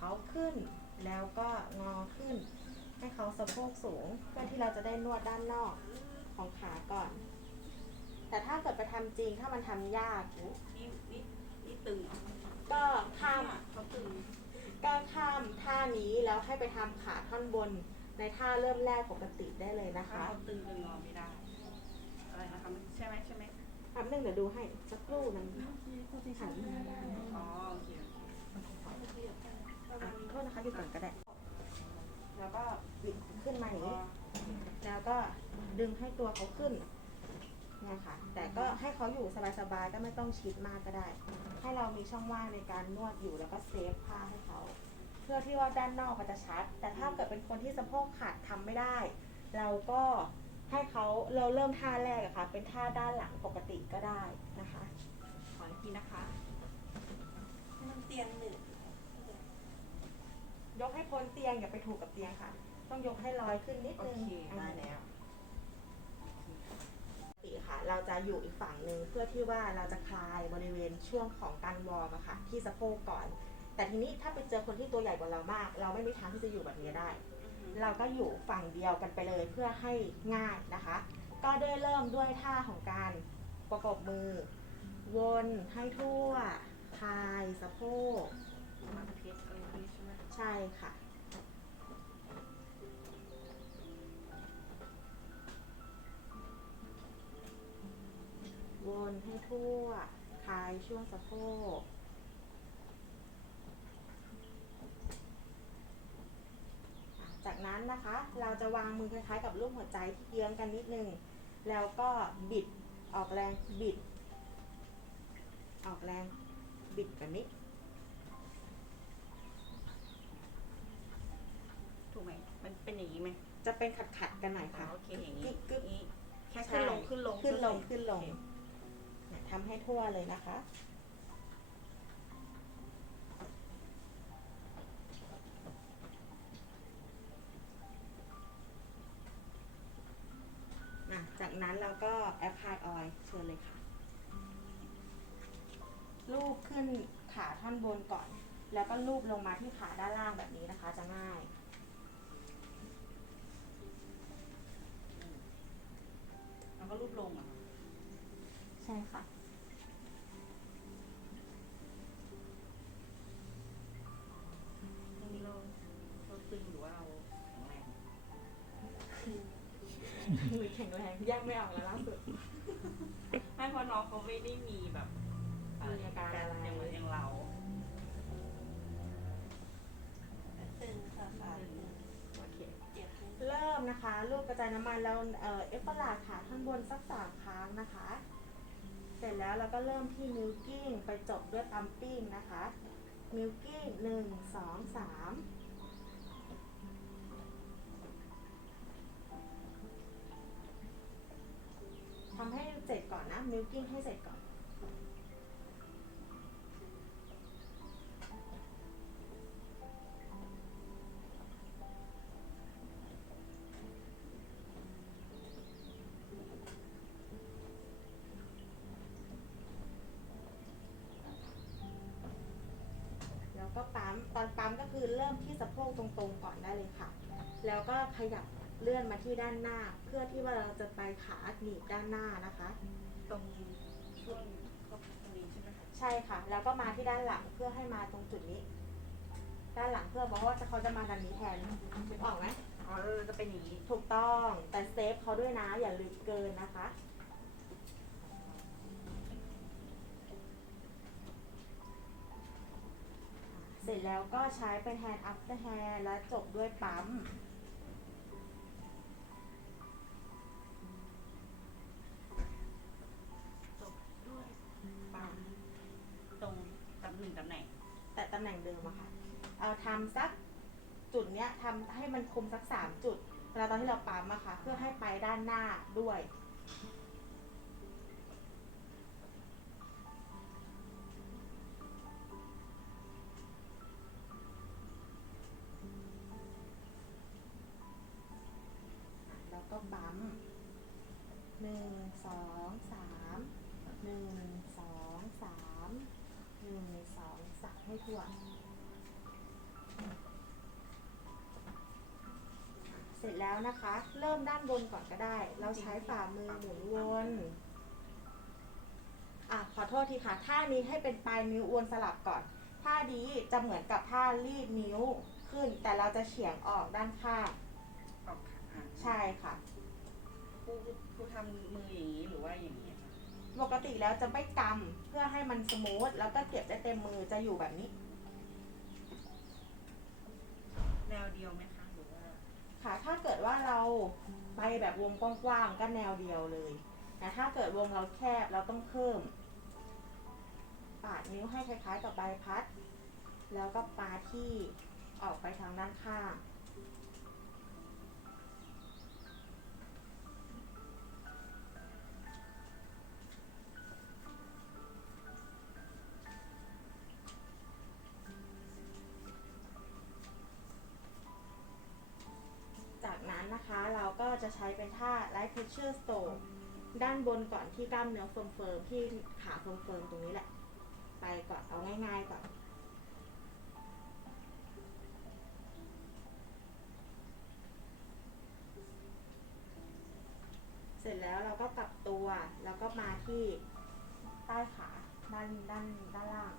เขาขึ้น แล้วก็งอขึ้น ให้เขาสะโพกสูง เพื่อที่เราจะได้นวดด้านนอกของขาก่อน แต่ถ้าเกิดไปทำจริงถ้ามันทำยากนี่นี่นี่ตึงเหรอก็ข้ามเขาตึงก็ข้ามท่านี้แล้วให้ไปทำขาท่อนบนในท่าเริ่มแรกปกติได้เลยนะถ้าคะเขาตึงจนงอไม่ได้อะไรนะคะใช่ไหมใช่ไหมแป๊บนึงเดี๋ยวดูให้สักครู่นึงหันมาได้ อ๋อโอเคโอเค อะโทษนะคะอยู่ก่อนก็ได้ แล้วก็บิดขึ้นมาอย่างนี้ แล้วก็ ดึงให้ตัวเขาขึ้นเนี่ยค่ะ แต่ก็ให้เขาอยู่สบายๆก็ไม่ต้องชิดมากก็ได้ ให้เรามีช่องว่างในการนวดอยู่แล้วก็เซฟผ้าให้เขา เพื่อที่ว่าด้านนอกมันจะชัด แต่ถ้าเกิดเป็นคนที่สะโพกขาดทำไม่ได้ เราก็ให้เขาเราเริ่มท่าแรกอะค่ะ เป็นท่าด้านหลังปกติก็ได้นะคะ ขออีกทีนะคะมันเตียงหนึ่งยกให้พ้นเตียงอย่าไปถูกกับเตียงค่ะ ต้องยกให้ลอยขึ้นนิดโอนึงเคได้แล้วปกติค่ะ เราจะอยู่อีกฝั่งหนึ่งเพื่อที่ว่าเราจะคลายบริเวณช่วงของการวอร์มอะค่ะที่สะโพกก่อน แต่ทีนี้ถ้าไปเจอคนที่ตัวใหญ่กว่าเรามาก เราไม่มีทางที่จะอยู่แบบนี้ได้ เราก็อยู่ฝั่งเดียวกันไปเลยเพื่อให้ง่ายนะคะ ก็ได้เริ่มด้วยท่าของการประกบมือ วนให้ทั่วคลายสะโพกมาประเทศอะไรนี้ใช่ไหมใช่ค่ะ วนให้ทั่ว คลายช่วงสะโพกอะจากนั้นนะคะ เราจะวางมือคล้ายๆกับรูปหัวใจที่เยื้องกันนิดนึง แล้วก็บิดออกแรงบิด ออกแรงบิดกันนิดถูกไหม มันเป็นอย่างนี้ไหมจะเป็นขัดๆกันหน่อยอ๋อค่ะ โอเคอย่างนี้กึ๊บกึ๊บอย่างนี้แค่ขึ้นลงขึ้นลงขึ้นลงขึ้นลง โอเคเนี่ย ทำให้ทั่วเลยนะคะอะจากนั้นเราก็แอปพลายออยล์เชิญเลยค่ะ ลูบขึ้นขาท่อนบนก่อน แล้วก็ลูบลงมาที่ขาด้านล่างแบบนี้นะคะจะง่ายแล้วก็รูปลงอะใช่ค่ะ มือแข็งแรงแยกไม่ออกแล้วล่าสุดไม่เพราะน้องเขาไม่ได้มีแบบอาการอะไรอย่างเหมือนอย่างเราตึงค่ะขาตึงโอเคเจ็บไหมเริ่มนะคะลูกกระจายน้ำมันเราเอ่อเอฟเฟลาขาข้างบนสักสามครั้งนะคะ เสร็จแล้วเราก็เริ่มที่มิลกิ้งไปจบด้วยปั๊มปิ้งนะคะมิลกิ้งหนึ่งสองสาม มิลกิ้งให้เสร็จก่อน แล้วก็ปั๊ม ตอนปั๊มก็คือเริ่มที่สะโพกตรงๆก่อนได้เลยค่ะ แล้วก็ขยับเลื่อนมาที่ด้านหน้า เพื่อที่ว่าเราจะไปขาหนีบด้านหน้านะคะ ตรงช่วงก็ตรงนี้ใช่ไหมคะใช่ค่ะ แล้วก็มาที่ด้านหลังเพื่อให้มาตรงจุดนี้ ด้านหลังเพื่อบอกว่าจะเขาจะมาด้านนี้แทนนึกออกไหมอ๋อเออจะเป็นอย่างนี้ถูกต้องแต่เซฟเขาด้วยนะอย่าลึกเกินนะคะ เสร็จแล้วก็ใช้เป็น hand after hand และจบด้วยปั๊มำแหน่งเดิมอะค่ะเอาทำสักจุดเนี้ยทำให้มันคมสักสามจุดเวลาตอนที่เราปั๊มอะค่ะ เพื่อให้ไปด้านหน้าด้วย ให้ทั่ว เสร็จแล้วนะคะ เริ่มด้านบนก่อนก็ได้ เราใช้ฝ่ามือหมุนวนอะขอโทษทีค่ะ ท่านี้ให้เป็นปลายนิ้วอวนสลับก่อน ท่าดีจะเหมือนกับท่ารีดนิ้วขึ้น แต่เราจะเฉียงออกด้านข้างออกค่ะใช่ค่ะครูครูทำมืออย่างนี้หรือว่าอย่างนี้ ปกติแล้วจะไม่กำเพื่อให้มันสมูทแล้วก็เก็บได้เต็มมือจะอยู่แบบนี้ แนวเดียวไหมคะหรือว่าค่ะ ถ้าเกิดว่าเราไปแบบวงกว้างๆก็แนวเดียวเลยแต่ถ้าเกิดวงเราแคบเราต้องเพิ่ม ปาดนิ้วให้คล้ายๆกับใบพัด แล้วก็ปาที่ออกไปทางด้านข้าง จะใช้เป็นท่า light pressure stroke ด้านบนก่อนที่กล้ามเนื้อเฟิร์มๆที่ขาเฟิร์มๆตรงนี้แหละ ไปก่อนเอาง่ายๆก่อนเสร็จแล้วเราก็กลับตัวแล้วก็มาที่ใต้ขาด้านด้านด้านล่าง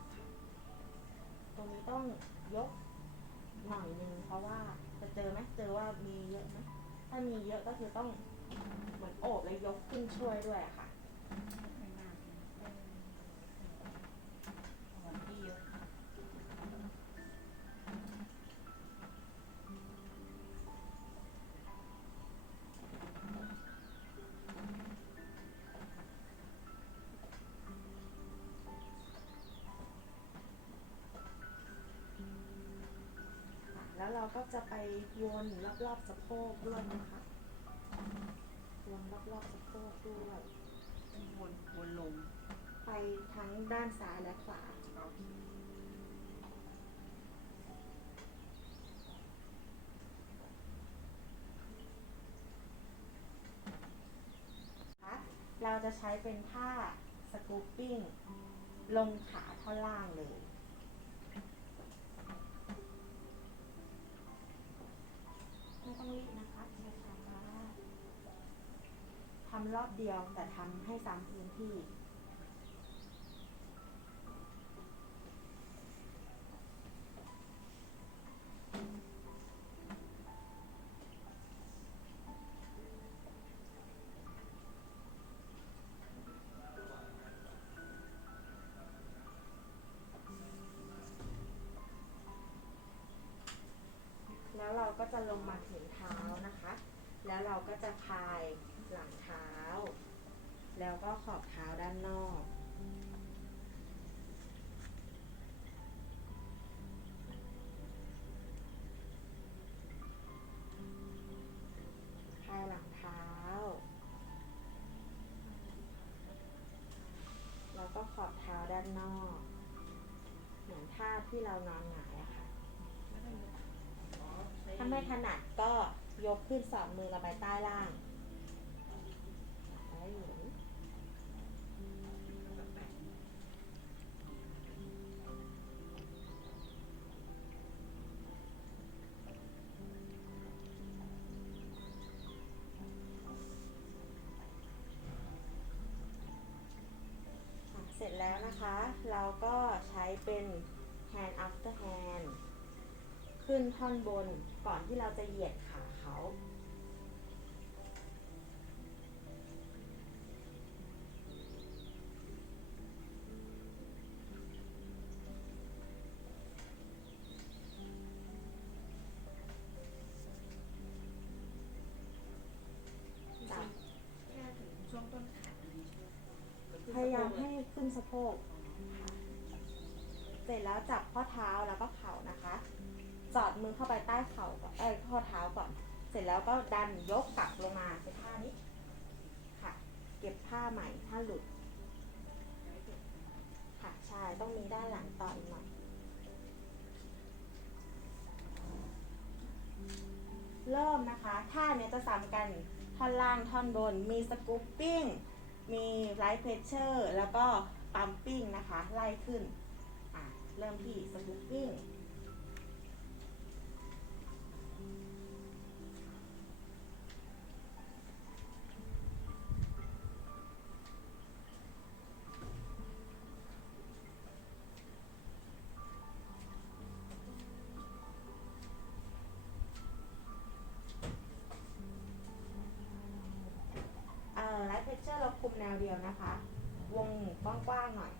ตรงนี้ต้องยกหน่อยนึงเพราะว่าจะเจอไหมเจอว่ามีเยอะไหม ถ้ามีเยอะก็คือต้องเหมือนโอบแล้วยกขึ้นช่วยด้วยอะค่ะ เราก็จะไปวนรอบๆสะโพกด้วยนะคะ วนรอบๆสะโพกด้วยวนวนลง ไปทั้งด้านซ้ายและขวาเคนะเราจะใช้เป็นท่าสกูปปิ้ง ลงขาท่อนล่างเลย ไม่ ต้องรีบนะคะช้าๆทำรอบเดียวแต่ทำให้ซ้ำพื้นที่ ก็จะลงมาถึงเท้านะคะ แล้วเราก็จะพายหลังเท้า แล้วก็ขอบเท้าด้านนอก พายหลังเท้า แล้วก็ขอบเท้าด้านนอก เหมือนท่าที่เรานอนหงายอะค่ะ อ๋อใช้ ถ้า ไม่ถนัดก็ยกขึ้นสองมือเราไปใต้ล่างเสร็จแล้วนะคะ เราก็ใช้เป็น hand after hand ขึ้นท่อนบนก่อนที่เราจะเหยียดขาเขาจ้ะแค่ถึงช่วงต้นขาพยายามให้ขึ้นสะโพก เสร็จแล้วจับข้อเท้าแล้วก็เข่านะคะ สอดมือเข้าไปใต้เข่าก่อนเอ้ยข้อเท้าก่อน เสร็จแล้วก็ดันยกกลับลงมาเป็นท่านี้ค่ะ เก็บผ้าใหม่ถ้าหลุด ค่ะใช่ต้องมีด้านหลังต่ออีกหน่อยเริ่มนะคะท่าเนี้ยจะซ้ำกันท่อนล่างท่อนบน มีสกูปปิ้ง มีไลท์เพรสเชอร์ แล้วก็ปั๊มปิ้งนะคะ ไล่ขึ้น อะ เริ่มที่สกูปปิ้ง แนวเดียวนะคะ วงกว้างๆหน่อย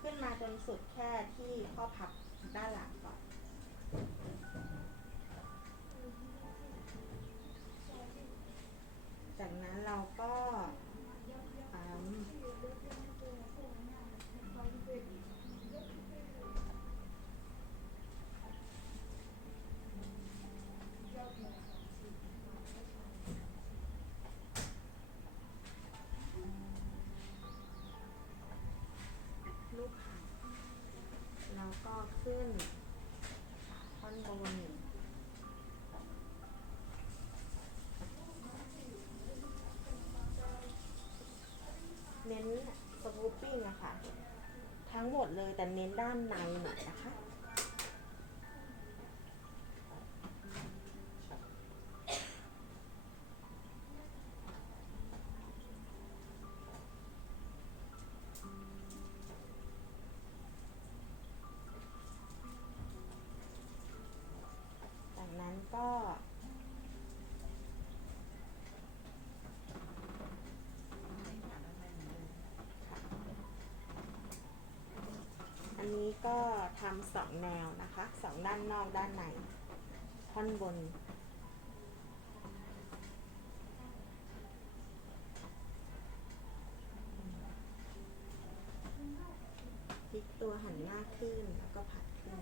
ขึ้นมาจนสุดแค่ที่ข้อพับด้านหลัง ขึ้นท่อนบนเน้นสกูปปิ้งอะค่ะ ทั้งหมดเลยแต่เน้นด้านในหน่อยนะคะ ก็อันนี้ก็ทำสองแนวนะคะสองด้านนอกด้านในท่อนบนพลิกตัวหันหน้าขึ้นแล้วก็ผัดขึ้น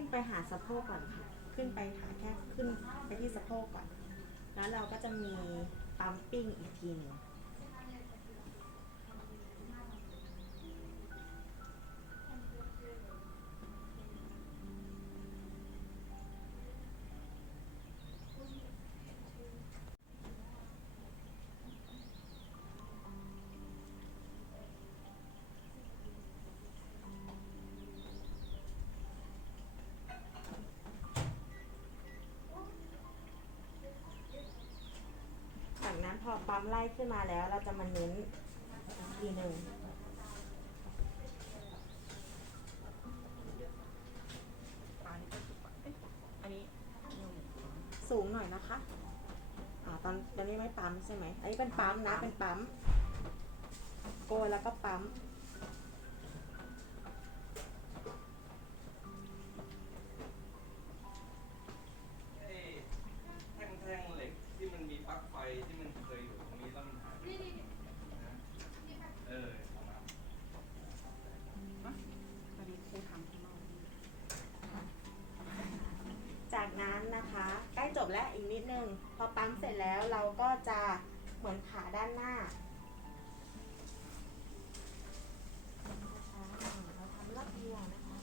นไปหาสะโพกก่อนค่ะ ขึ้นไปหาแค่ขึ้นไปที่สะโพกก่อน แล้วเราก็จะมีปั๊มปิ้งอีกทีหนึ่ง นั้นพอปั๊มไล่ขึ้นมาแล้ว เราจะมาเน้นอีกทีหนึ่งปลายก็คือปลายเอ๊ะอันนี้ยังสูงหน่อยนะคะ อ่าตอนตอนนี้ไม่ปั๊มใช่ไหม อันนี้เป็นปั๊มนะ เป็นปั๊ม โกยแล้วก็ปั๊ม ง พอปั๊มเสร็จแล้วเราก็จะเหมือนขาด้านหน้าเราทำรอบเดียวนะคะ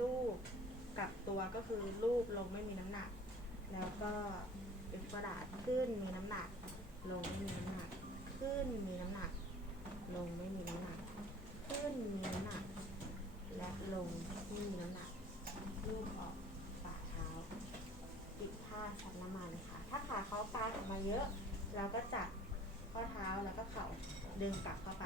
ลูบกับตัวก็คือลูบลงไม่มีน้ำหนัก แล้วก็เป็นกระดาษขึ้นมีน้ำหนัก ลงไม่มีน้ำหนัก ขึ้นมีน้ำหนัก ลงไม่มีน้ำหนัก ขึ้นมีน้ำหนัก และลงไม่มีน้ำหนักลูบออกฝ่าเท้าปิดผ้าซับน้ำมันค่ะ ถ้าขาเขากลางออกมาเยอะ เราก็จับข้อเท้าแล้วก็เข่า ดึงกลับเข้าไป